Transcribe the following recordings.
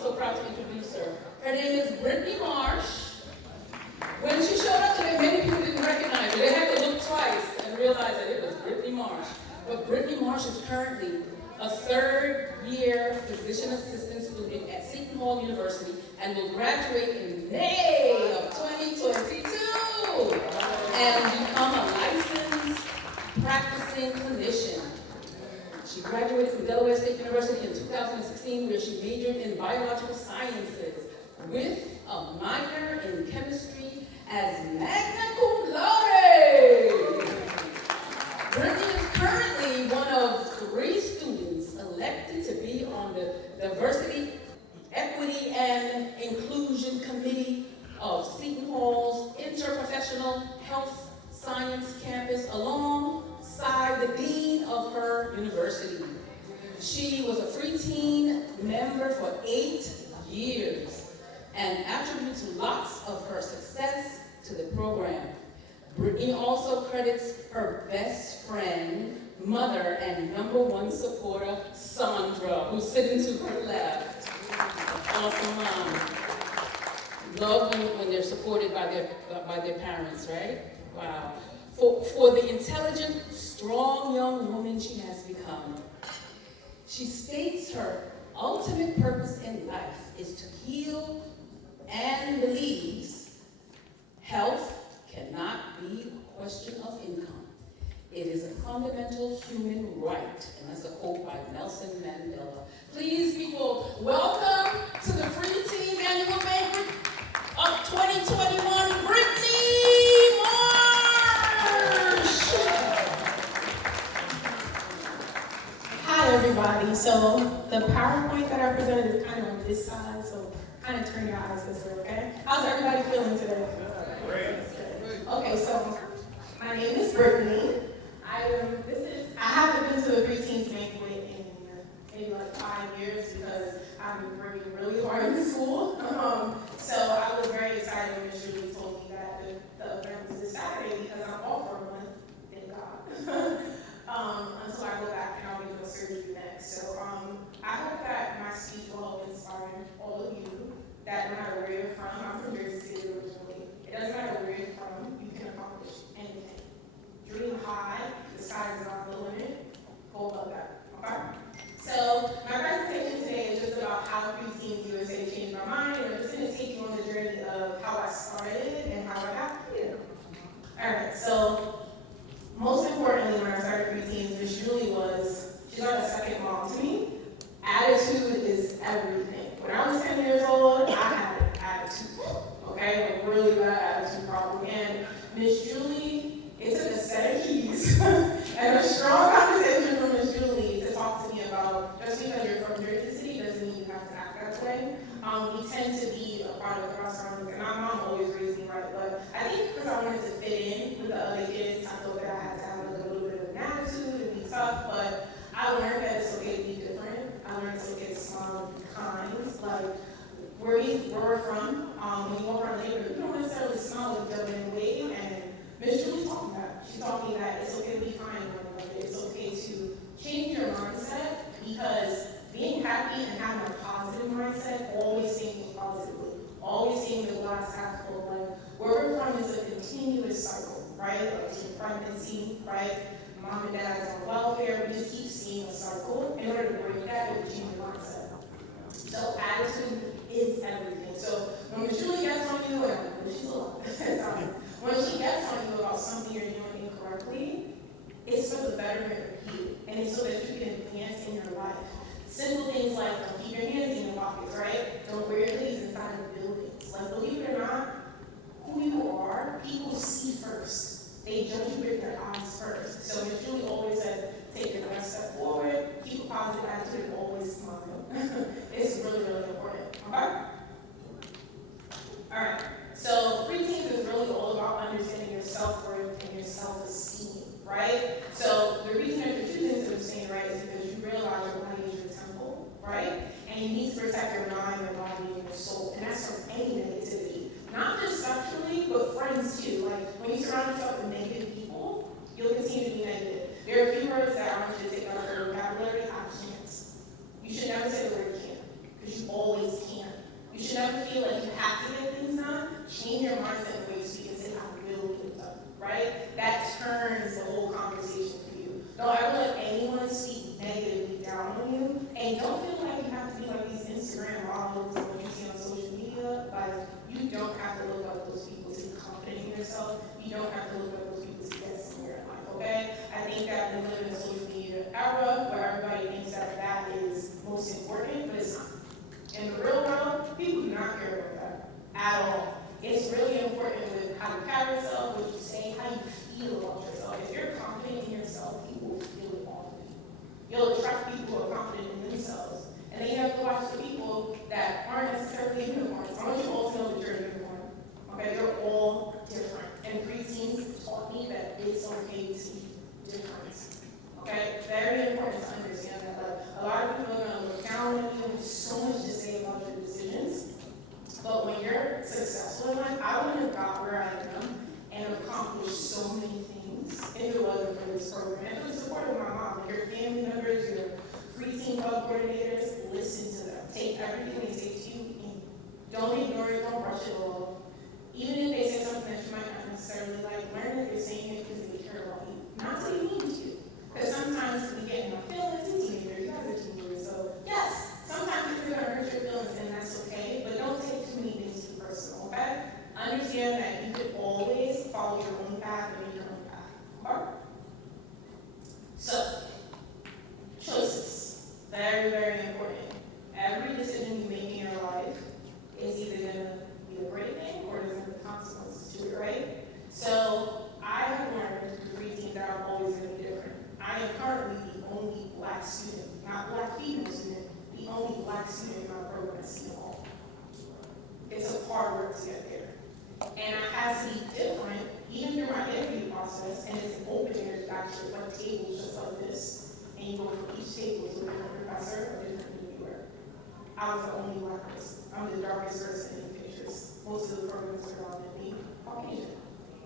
so proud to introduce her. Her name is Britnee Marsh. When she showed up today, many people didn't recognize her. They had to look twice and realize that it was Britnee Marsh. But Britnee Marsh is currently a third-year physician assistant student at Seton Hall University and will graduate in May of 2022 and become a licensed practicing clinician. She graduated from Delaware State University in 2016, where she majored in biological sciences with a minor in chemistry as magna cum laude. Britnee is currently one of 3 students elected to be on the Diversity, Equity, and Inclusion Committee of Seton Hall's Interprofessional Health Science Campus, alongside the dean of her university. She was a free teen member for 8 years and attributes lots of her success to the program. Britnee also credits her best friend, mother, and #1 supporter, Sandra, who's sitting to her left. Awesome mom. Love when they're supported by their parents, right? Wow. For the intelligent, strong young woman she has become. She states her ultimate purpose in life is to heal and believes health cannot be a question of income. It is a fundamental human right. And that's a quote by Nelson Mandela. Please, people, welcome to the Free Team Annual Banquet of 2021, Britnee Marsh! Hi, everybody. So the PowerPoint that I presented is kind of on this side, so kind of turn your eyes this way, okay? How's everybody feeling today? Great. Okay, so my name is Britnee. I haven't been to the Preteens Banquet in maybe like 5 years because I've been working really hard in school. So I was very excited when Julie told me that the event was this Saturday because I'm off for a month, thank God. Until I go back and I'll be doing surgery next. So I hope that my speech will help inspire all of you that no matter where you're from, I'm from Jersey City originally. It doesn't matter where you're from, you can accomplish anything. Dream high, the sky is not the limit. Go above that, okay? So my presentation today is just about how Preteens USA changed my mind, and I'm just going to take you on the journey of how I started and how I got here. All right, so most importantly, when I started Preteens, Miss Julie she's like a second mom to me. Attitude is everything. When I was 10 years old, I had an attitude, okay? A really bad attitude problem. And Miss Julie, it took a set of keys and a strong conversation from Miss Julie to talk to me about, just because you're from Jersey City doesn't mean you have to act that way. We tend to be a part of the restaurant, and my mom always raised me right, but I think because I wanted to fit in with the other kids, I thought that I had to have like a little bit of an attitude and be tough, but I learned that it's okay to be different. I learned it's okay to smile and be kind. Like, where we're from, when you walk around the neighborhood, you don't necessarily smile at each other in a way, and Miss Julie taught me that. She taught me that it's okay to be kind with one another. It's okay to change your mindset, because being happy and having a positive mindset always thinking positively, always seeing the glass half full. Like, where we're from is a continuous cycle, right? Like pregnancy, right? Mom and dad is on welfare. We just keep seeing a cycle. In order to break that, we change your mindset. So attitude is everything. So when Miss Julie gets on you, and she's a lot, when she gets on you about something you're doing incorrectly, it's for the betterment of you, and it's so that you can advance in your life. Simple things like keep your hands in your pockets, right? Don't wear your leaves inside of buildings. Like, believe it or not, who you are, people see first. They judge you with their eyes first. So Miss Julie always said, take your best step forward, keep a positive attitude, and always smile. It's really, really important. Okay? All right. So Preteens is really all about understanding your self-worth and your self-esteem, right? So the reason there's the 2 things that I'm saying, right, is because you realize your body is your temple, right? And you need to protect your mind, your body, and your soul. And that's from any negativity. Not just sexually, but friends too. Like, when you surround yourself with negative people, you'll continue to be negative. There are a few words that I want you to take out of your vocabulary. I can't. You should never say the word can't, because you always can. mindset and the way you speak and say, I will get it done, right? That turns the whole conversation for you. Don't ever let anyone speak negatively down on you, and don't feel like you have to be like these Instagram models or what you see on social media. Like, you don't have to look like those people to be confident in yourself. You don't have to look like those people to get somewhere in life, okay? I think that we live in a social media era where everybody thinks that is most important, but it's not. In the real world, people do not care about that at all. It's really important with how you carry yourself, what you say, how you feel about yourself. If you're confident in yourself, people will feel it off of you. You'll attract people who are confident in themselves. And then you have to watch the people that aren't necessarily unicorns. I want you all to know that you're a unicorn. Okay, you're all different. And preteens taught me that it's okay to be different. Okay, very important to understand that. Like, a lot of people are going to look down on you and have so much to say about your decisions. But when you're successful in life, I wouldn't have got where I am and accomplished so many things if it wasn't for this program. And for the support of my mom, your family members, your preteen club coordinators, listen to them. Take everything they say to you and don't ignore it, don't brush it off. Even if they say something that you might not necessarily like, learn that they're saying it because they care about you. Not that you need to. Because sometimes we get in our feelings as teenagers, you guys are teenagers, so yes, sometimes you're going to hurt your feelings and that's okay, but don't take too many things too personal, okay? Understand that you could always follow your own path and make your own path, okay? So, choices, very, very important. Every decision you make in your life is either going to be a great thing or there's going to be consequences to it, right? So, I have learned through 3 teams that I'm always going to be different. I am currently the only black student, not black female student, the only black student in my program at Seton Hall. It's a hard work to get there. And I had to be different, even through my interview process, and it's an open air actually, like tables just like this. And you go from each table to a different professor or different interviewer. I was the only black person. I'm the darkest person in the pictures. Most of the programs are predominantly Caucasian.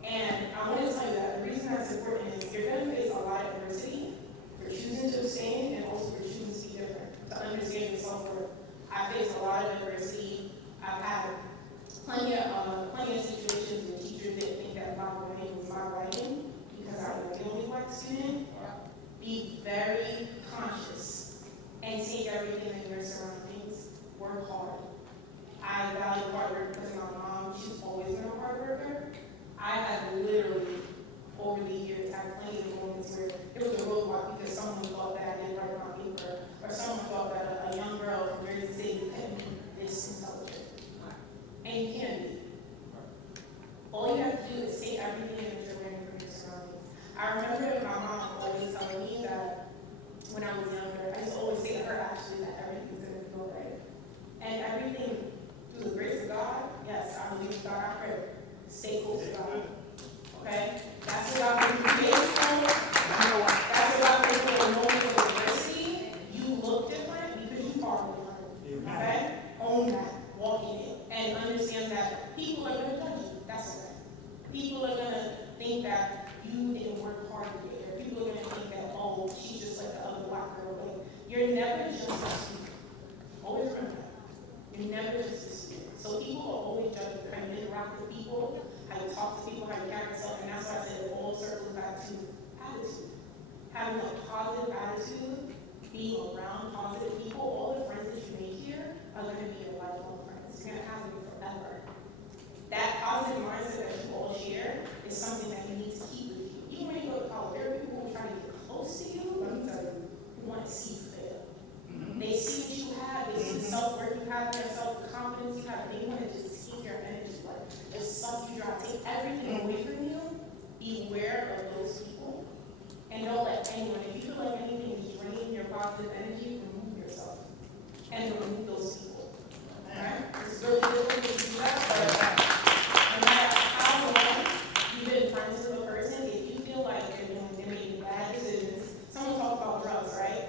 And I want to tell you that the reason that's important is you're going to face a lot of adversity for choosing to abstain and also for choosing to be different, to understand your self-worth. I faced a lot of adversity. I've had plenty of situations where teachers didn't think that my writing was my writing because I was the only black student. Be very conscious and take everything in your surroundings. Work hard. I value hard work because my mom, she's always been a hard worker. I have literally, over the years, had plenty of moments where it was a roadblock because someone thought that I didn't write my paper, or someone thought that a young girl from Jersey City couldn't be this intelligent. And you can be. All you have to do is take everything that you're learning from your surroundings. I remember my mom always telling me that when I was younger, I used to always say to her actually that everything's going to be all right. And everything, through the grace of God, yes, I believe God, I pray. Stay close to God. Okay? That's what I've been doing. That's what I've been doing. In moments of adversity, you look different because you are different. Okay? Own that. Walk in it. And understand that people are going to judge you. That's okay. People are going to think that you didn't work hard to get there. People are going to think that, oh, she's just like the other black girl. Like, you're never just a student. Always remember that. You're never just a student. So people will always judge you. How you interact with people, how you talk to people, how you carry yourself, and that's why I said it all circles back to attitude. Having a positive attitude, being around positive people, all the friends that you make here are going to be your lifelong friends. You're going to have them forever. That positive mindset that you all share is something that you need to keep with you. Even when you go to college, there are people who try to get close to you, let me tell you, who want to see you fail. They see what you have, they see the self-worth you have in yourself, the confidence you have, and they want to just take your energy, like, just suck you dry, take everything away from you. Beware of those people. And don't let anyone, if you feel like anything is draining your positive energy, remove yourself. And remove those people. Alright? It's really difficult to do that, but no matter how long you've been friends with a person, if you feel like they're making bad decisions, someone talked about drugs, right?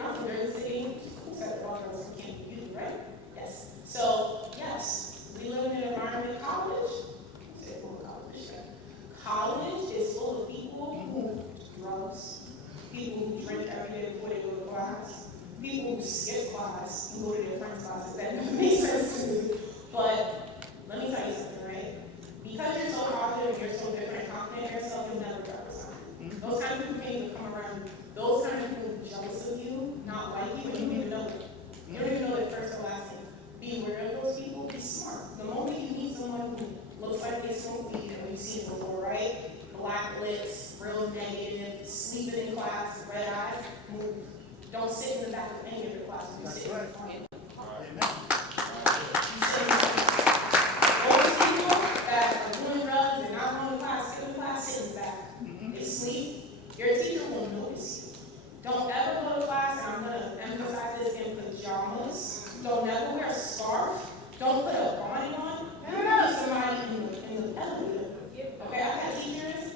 I'm from Jersey City. Who said about drugs can't be used, right? Yes. So, yes, we live in an environment, college. College is full of people who do drugs, people who drink every day before they go to class, people who skip class and go to their friend's house. You sit in front. Amen. You sit in front. Those people that are doing drugs and not going to class, skipping class, sit in the back. They sleep. Your teacher won't notice you. Don't ever go to class, and I'm going to emphasize this, in pajamas. Don't ever wear a scarf. Don't put a bonnet on. Remember somebody in the elevator. Okay, I've had teachers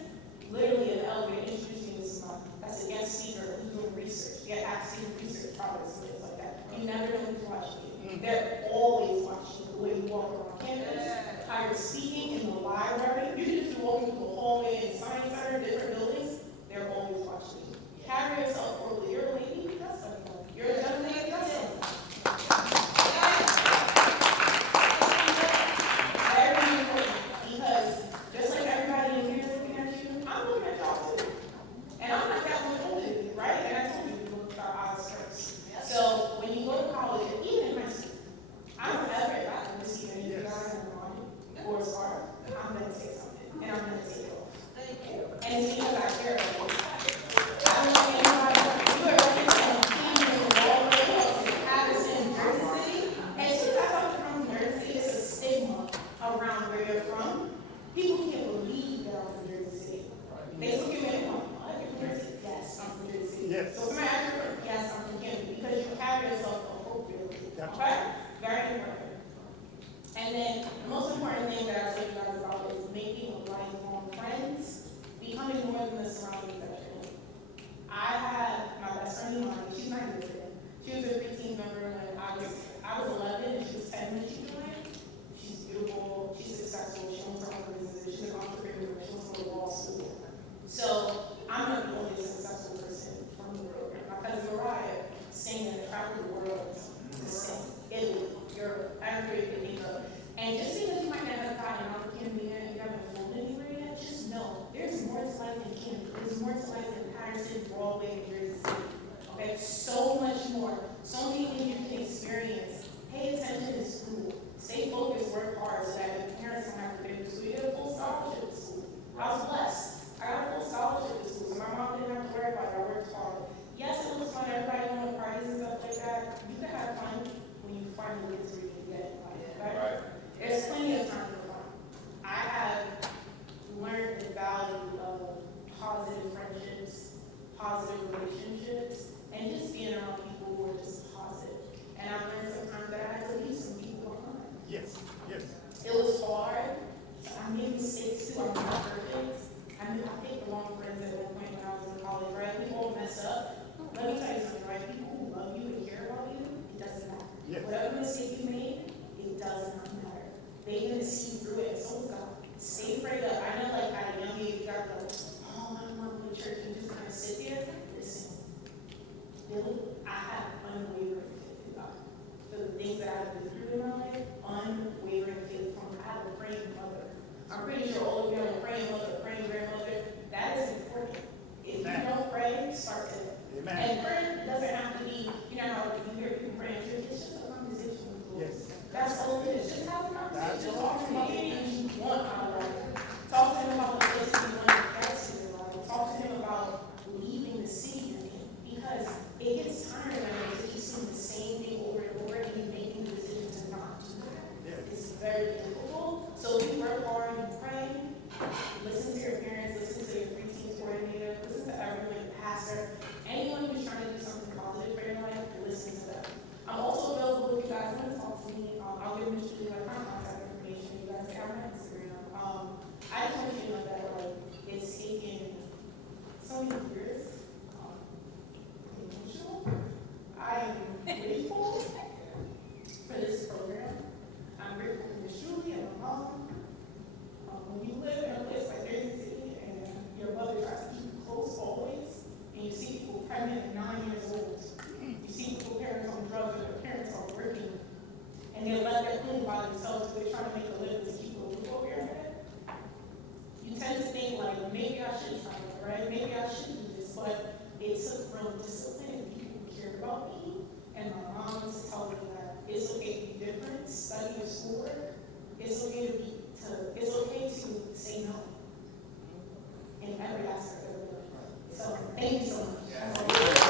literally in the elevator introducing me to somebody that's a guest speaker who's doing research. Get access to research projects and things like that. You never know who's watching you. They're always watching the way you walk around campus, how you're speaking in the library. You can just be walking through a hallway in science center, different buildings. They're always watching you. Carry yourself orderly. You're a lady, that's something. You're a gentleman, that's something. Very important, because just like everybody in here is looking at you, I'm looking at y'all too. And I'm not that much older than you, right? And I told you to look with our eyes first. So when you go to college, and even in high school, I don't ever, if I can see any of you guys in the morning or a scarf, I'm going to say something, and I'm going to take it off. And it's because I care about you. I don't know if anybody, you are representing Cleveland, Walmart, Patterson, Jersey City. And as soon as I talk from Jersey City, it's a stigma around where you're from. People can't believe that I'm from Jersey City. They look at me and go, "What? You're from Jersey City?" Yes, I'm from Jersey City. Yes. So somebody asks you, yes, I'm from Canada, because you carry yourself appropriately. That's Okay? Very important. And then the most important thing that I'll tell you guys about is making lifelong friends, becoming more than the surroundings that you're in. I had my best friend Imani, she's not here today. She was a 15 member when I was 11 and she was 10 when she joined. She's beautiful, she's successful, she owns her own business, she's an entrepreneur, she wants to go to law school. So I'm not the only successful person from the program. My cousin Mariah sang and traveled the world to sing. Italy, Europe, everywhere you can go. And just because you might not have gotten an opportunity there and you haven't flown anywhere yet, just know there's more to life than Canada. There's more to life than Patterson, Broadway, and Jersey City. Okay, so much more. So many things you can experience. Pay attention in school. Stay focused, work hard so that your parents don't have to pay for school. You get a full scholarship to school. I was blessed. I got a full scholarship to school, so my mom didn't have to worry about it. I worked hard. Yes, it was fun. Everybody went to parties and stuff like that. You can have fun when you finally get to where you get in life, right? There's plenty of time for fun. I have learned the value of positive friendships, positive relationships, and just being around people who are just positive. And I've learned sometimes that I had to leave some people behind. Yes. Yes. It was hard. I made mistakes too. I'm not perfect. I picked the wrong friends at one point when I was in college, right? We all mess up. Let me tell you something, right? People who love you and care about you, it doesn't matter. Yes. Whatever mistake you made, it does not matter. They're going to see you through it, and so is God. Stay prayed up. I know, like, at a young age, you got to go, oh, I don't want to go to church, and just kind of sit there. Listen, Billy, I have unwavering faith in God. For the things that I've been through in my life, unwavering faith from God. I have a praying mother. I'm pretty sure all of you have a praying mother, praying grandmother. That is important. If you don't pray, start today. Amen. And prayer doesn't have to be, you know how you hear people praying, it's just a conversation with the Lord. Yes. That's all it is. Just have a conversation. That's Just talk to him about anything you want out of life. Talk to him about the places you want to get to in life. Talk to him about leaving the city you're in. Because it gets tiring when you keep seeing the same thing over and over and you making the decision to not do that. Yes. It's very difficult. So if you work hard, you pray, listen to your parents, listen to your free team coordinator, listen to everyone, your pastor, anyone who's trying to do something positive for your life, listen to them. I'm also available if you guys want to talk to me. I'll give Mr. Lee my contact information. You guys have my Instagram. I just want you to know that like it's taken so many years. Emotional. I am grateful for this program. I'm grateful for Miss Julie and my mom. When you live in a place like Jersey City and your mother tries to keep you close always, and you see people pregnant at 9 years old, you see people parents on drugs and their parents are working, and they let their home by themselves because they're trying to make a living to keep a roof over your head. You tend to think like, maybe I should try it, right? Maybe I should do this, but it took real discipline and people who cared about me, and my mom used to tell me that it's okay to be different, study your schoolwork, it's okay to say no in every aspect of your life. So thank you so much.